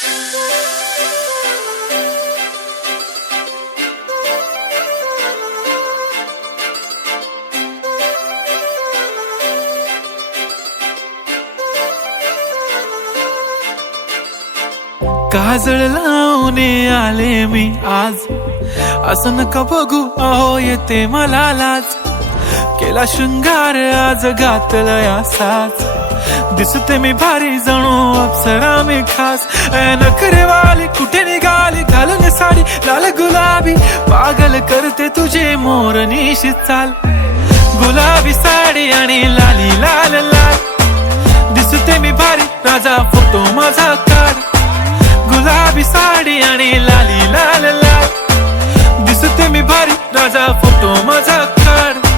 काजळ लावून आले मी आज, असं नका बघू अहो येते मला लाज. केला शृंगार आज घातला साज, दिसते मी भारी जणू अप्सरा मी खास. नखरेवाली कुठे निघाली घालून साडी लाल गुलाबी, पागल करते तुझे मोरनीशी चाल. गुलाबी साडी आणि लाली लाल लाल, दिसते मी भारी राजा फोटो माझा काढ. गुलाबी साडी आणि लाली लाल लाल, दिसते मी भारी राजा फोटो माझा काढ.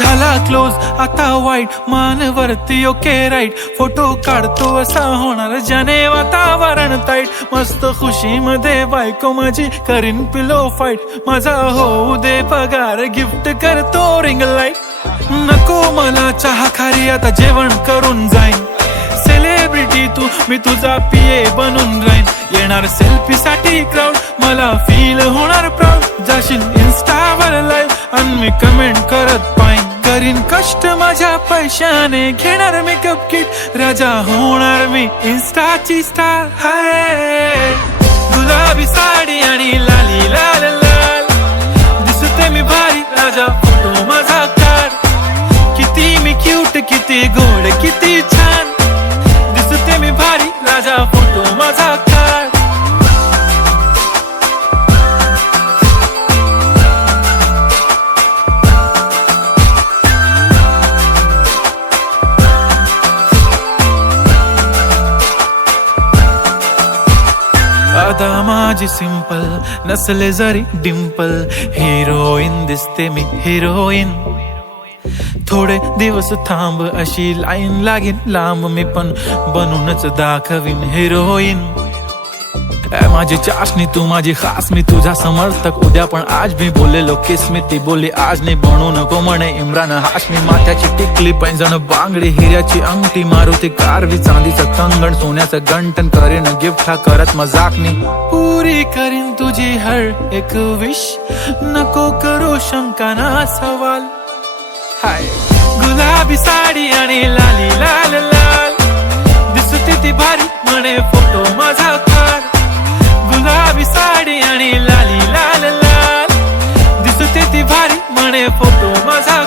झाला क्लोज आता वाईट, मानवरती ओके राईट. फोटो काढतो असा होणार ज्याने वातावरण ताईट. मस्त खुशी मध्ये बायको माझी करीन पिलो फाईट. माझा होऊ दे पगार गिफ्ट करतो रिंग लाईट. नको मला चहा खारी आता जेवण करून जाईन. सेलिब्रिटी तू मी तुझा पिये बनून राहीन. येणार सेल्फी साठी क्राऊड मला फील होणार प्राऊड. जाशील इन्स्टावर लाईव्ह आणि मी कमेंट करत पाईन. करीन कष्ट माझ्या पैशाने घेणार मेकअप किट. राजा होणार मी इन्स्टाची स्टार. हाय गुलाबी साडी आणि लाली लाल लाल, दिसते मी भारी राजा फोटो माझा काढ. किती मी क्यूट किती गोड किती छान, दिसते मी भारी राजा फोटो माझा काढ. अदा माझी सिंपल नसले जरी डिंपल, हिरोईन दिसते मी हिरोईन. थोडे दिवस थांब अशी लाईन लागेल लांब, मी पण बनूनच दाखवीन हिरोईन. माझी चाशनी तू माझी खास, मी तुझा समर्थक उद्या पण आज. मी बोललेलो किस मी ती बोलली आज नाही. बनू नको म्हणे इम्रान हाशमी. माथ्याची टिकली पैंजण बांगडी हिऱ्याची अंगठी, मारुती कारवी चांदीचं कंगण सोन्याचं गंटन. करीन गिफ्ट हा करत मजाकनी, पुरी करीन तुझी हर एक विश. नको करू शंका ना सवाल. हाय गुलाबी साडी आणि लाली लाल लाल, दिसते ती भारी म्हणे फोटो माझा काढ. गुलाबी साडी आणि लाली लाल लाल, दिसते ती भारी म्हणे फोटो माझा.